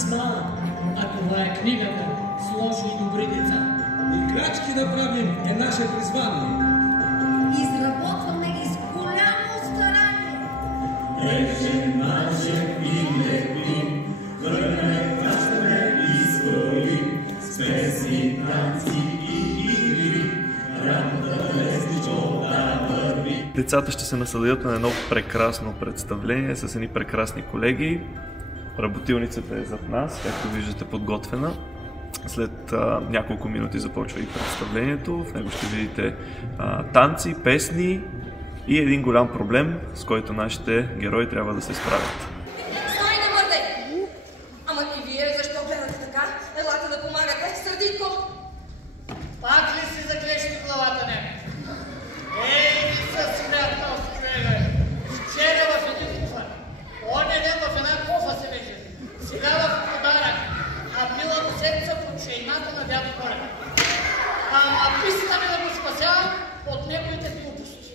призма, а това е книгата с лоши и добри деца. Играчки да правим е наше призвание. Изработваме ги с голямо старание. Рече наше и лепим, върне, пращаме и столим, с песни, танци и игри, работа лесничко да върви. Децата ще се насладят на едно прекрасно представление с едни прекрасни колеги. Работилницата е зад нас, както виждате, подготвена. След няколко минути започва и представлението. В него ще видите танци, песни и един голям проблем, с който нашите герои трябва да се справят. Стой, не мърдай! Ама и вие защо гледате така? Елате да помагате, сърдитко! Пак ли си заклещи главата, не? Ей, не са смятнал с човека. Вчера в един куфар, оня ден в една кофа се лежи. Сега в подарък, а била го седмица под шейната на дядо Коля. Ама писна ми да го спасявам от неговите глупости.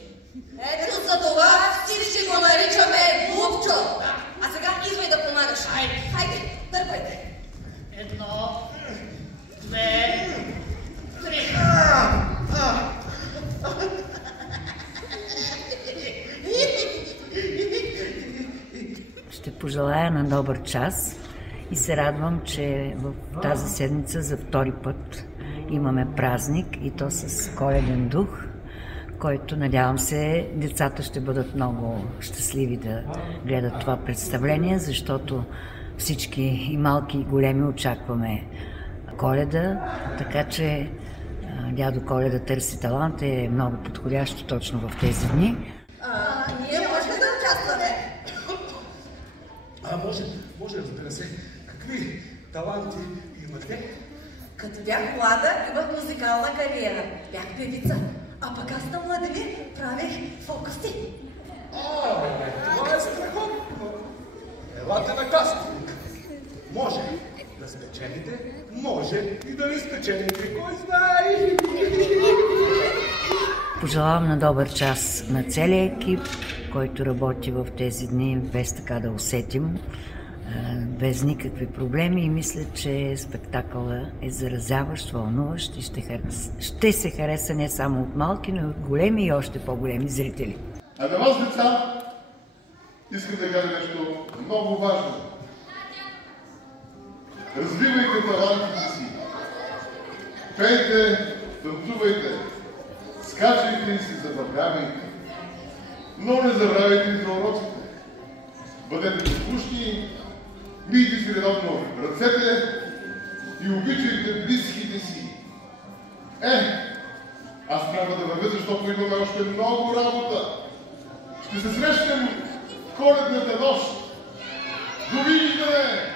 Ето за това всички го наричаме Глупчо. А сега идвай да помагаш. Хайде. Хайде, търпайте. 1, 2, 3. Ще пожелая на добър час и се радвам, че в тази седмица за втори път имаме празник и то с коледен дух, който надявам се децата ще бъдат много щастливи да гледат това представление, защото всички и малки и големи очакваме Коледа, така че дядо Коледа търси талант е много подходящо точно в тези дни. Ние може да участваме. Може, разбира се. Какви таланти имате? Като бях млада, имах музикална кариера. Бях певица. А пък аз на младени правих фокуси. Това е страхотно. Елате на кастинг. Може да спечелите, може и да не спечелите, кой знае. Пожелавам на добър час на целия екип, който работи в тези дни, без така да усетим, без никакви проблеми и мисля, че спектакълът е заразяващ, вълнуващ и ще се хареса не само от малки, но и от големи и още по-големи зрители. А на вас, деца, искам да кажа нещо много важно. Развивайте талантите си. Пейте, танцувайте, скачайте и се забавлявайте. Но не забравяйте за уроците. Бъдете послушни, мийте си редовно ръцете и обичайте близките си. Аз трябва да вървя, защото имаме още много работа. Ще се срещнем в коледната нощ. Довиждане!